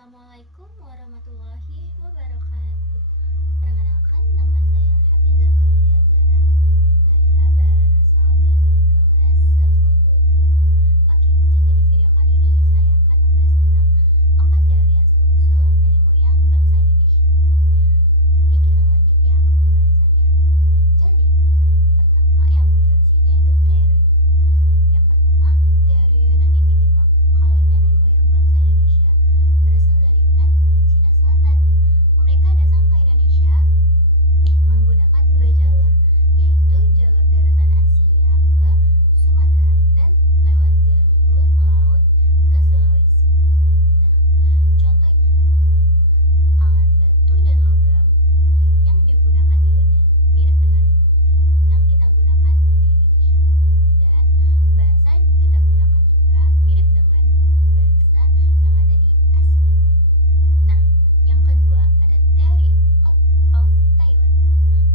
Assalamualaikum warahmatullahi wabarakatuh. Perkenalkan, nama saya Hafizah Fauzi Azara. Saya berasal dari kelas 10-2. Oke, jadi di video kali ini saya akan membahas tentang 4 teori asal-usul nenek moyang bangsa Indonesia. Jadi kita lanjut ya ke pembahasannya. Jadi, pertama yang mau jelasin yaitu teori Yunan. Yang pertama, teori Yunan ini bilang kalau nenek moyang bangsa Indonesia berasal dari Yunan di Cina Selatan. Mereka datang ke Indonesia menggunakan dua jalur, yaitu jalur daratan Asia ke Sumatera dan lewat jalur laut ke Sulawesi. Nah, contohnya alat batu dan logam yang digunakan di Yunan mirip dengan yang kita gunakan di Indonesia. Dan bahasa yang kita gunakan juga mirip dengan bahasa yang ada di Asia. Nah, yang kedua ada teori out of Taiwan.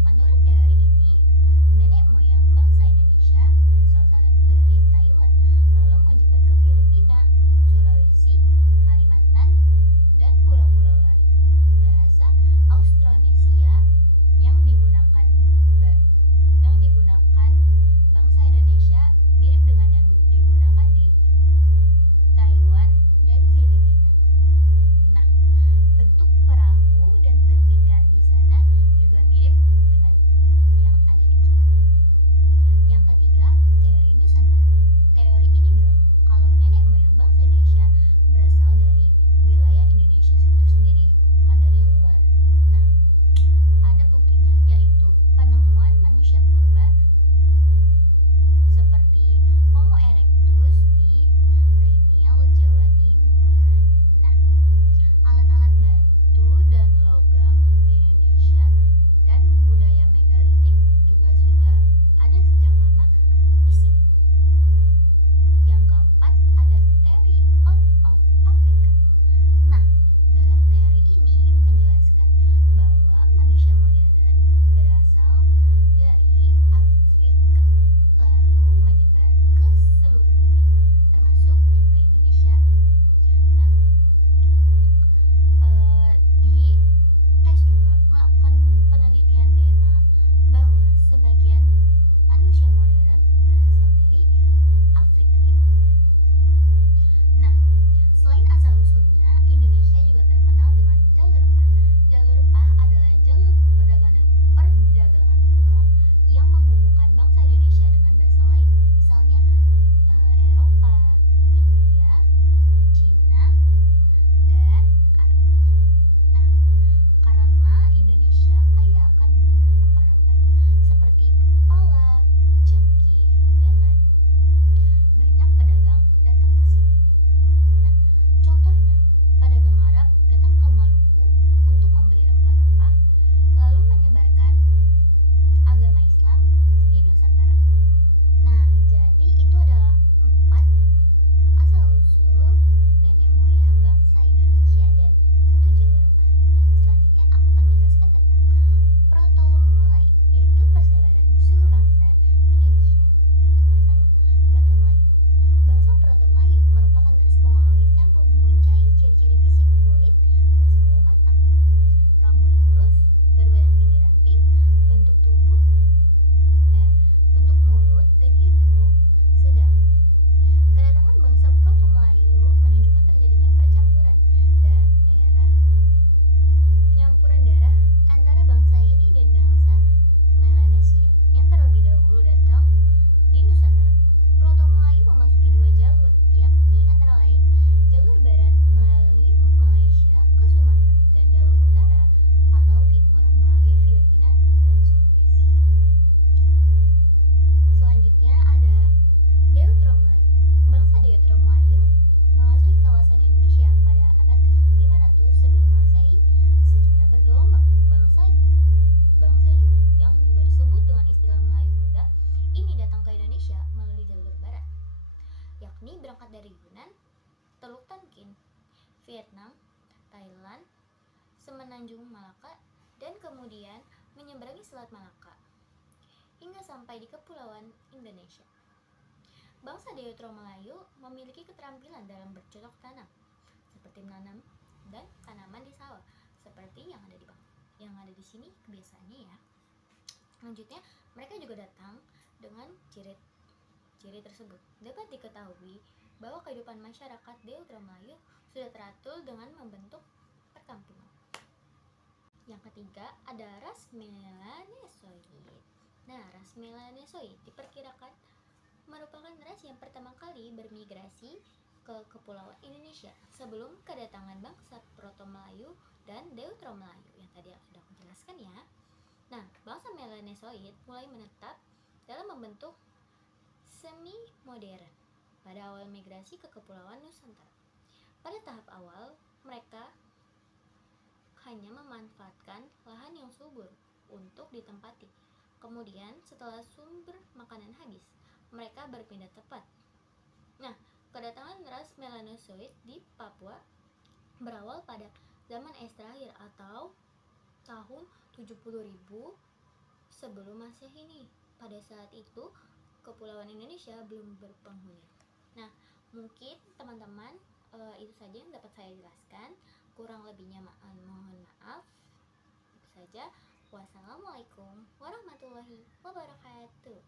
Menurut teori ini, nenek moyang bangsa Indonesia berasal dari Taiwan, lalu menyebar ke Filipina, Sulawesi, Kalimantan, dan pulau-pulau lain. Bahasa Austronesia yang digunakan bangsa Indonesia mirip dengan yang digunakan di Taiwan dan Filipina. Nah, bentuk perahu dan tembikar di sana juga mirip dengan yang ada di kita. Yang ketiga, teori Nusantara. Teori ini bilang kalau nenek moyang bangsa Indonesia berasal dari wilayah Indonesia itu sendiri, bukan dari luar. Nah, ada buktinya, yaitu penemuan manusia purba seperti Homo erectus di Trinil, Jawa Timur. Nah, alat-alat batu dan logam di Indonesia dan budaya megalitik juga sudah ada sejak lama di sini. Yang keempat ada teori out of Africa. Nah, dalam teori ini menjelaskan bahwa manusia modern berasal dari Afrika lalu menyebar ke seluruh dunia, termasuk ke Indonesia. Nah, di tes juga melakukan penelitian DNA bahwa sebagian manusia modern berasal dari Afrika Timur. Nah, selain asal-usulnya, Indonesia juga terkenal dengan jalur rempah. Jalur rempah adalah jalur perdagangan kuno yang menghubungkan bangsa Indonesia dengan bangsa lain, misalnya Eropa, India, Cina, dan Arab. Nah, karena Indonesia kaya akan rempah-rempahnya seperti pala, cengkih, dan lada, banyak pedagang datang ke sini. Nah, contohnya pedagang Arab datang ke Maluku untuk membeli rempah-rempah lalu menyebarkan agama Islam di Nusantara. Nah, jadi itu adalah 4 asal-usul nenek moyang bangsa Indonesia dan satu jalur rempah. Nah, selanjutnya aku akan menjelaskan tentang Proto-Melayu, yaitu persebaran suku bangsa Indonesia. Yaitu pertama, Proto-Melayu. Bangsa Proto-Melayu merupakan ras Mongoloid yang mempunyai ciri-ciri fisik kulit bersawo matang, rambut lurus, berbadan tinggi ramping, bentuk bentuk mulut dan hidung sedang. Kedatangan bangsa Proto-Melayu menunjukkan terjadinya penyampuran darah antara bangsa ini dan bangsa Melanesia yang terlebih dahulu datang di Nusantara. Proto-Melayu memasuki dua jalur, yakni antara lain jalur barat melalui Malaysia ke Sumatera dan jalur utara atau timur melalui Filipina dan Sulawesi. Selanjutnya ada Deutero-Melayu. Bangsa Deutero-Melayu memasuki kawasan Indonesia pada abad 500 sebelum Masehi secara bergelombang. Bangsa yang juga disebut dengan istilah Melayu Muda ini datang ke Indonesia melalui jalur barat, yakni berangkat dari Yunan, Teluk Tonkin, Vietnam, Thailand, Semenanjung Malaka, dan kemudian menyeberangi Selat Malaka hingga sampai di kepulauan Indonesia. Bangsa Deutero Melayu memiliki keterampilan dalam bercocok tanam, seperti menanam dan tanaman di sawah seperti yang ada di sini kebiasaannya ya. Selanjutnya, mereka juga datang dengan ciri tersebut. Dapat diketahui bahwa kehidupan masyarakat di Ultra Melayu sudah teratur dengan membentuk perkampungan. Yang ketiga ada ras Melanesoid. Nah, ras Melanesoid diperkirakan merupakan ras yang pertama kali bermigrasi ke Kepulauan Indonesia sebelum kedatangan bangsa Proto Melayu dan Deutero Melayu yang tadi sudah aku jelaskan ya. Nah, bangsa Melanesoid mulai menetap dalam membentuk semi modern pada awal migrasi ke Kepulauan Nusantara. Pada tahap awal, mereka hanya memanfaatkan lahan yang subur untuk ditempati. Kemudian, setelah sumber makanan habis, mereka berpindah tempat. Nah, kedatangan ras Melanosoid di Papua berawal pada zaman es terakhir atau tahun 70.000 sebelum Masehi ini. Pada saat itu, Kepulauan Indonesia belum berpenghuni. Nah, mungkin teman-teman itu saja yang dapat saya jelaskan. Kurang lebihnya mohon maaf. Itu saja. Wassalamualaikum warahmatullahi wabarakatuh.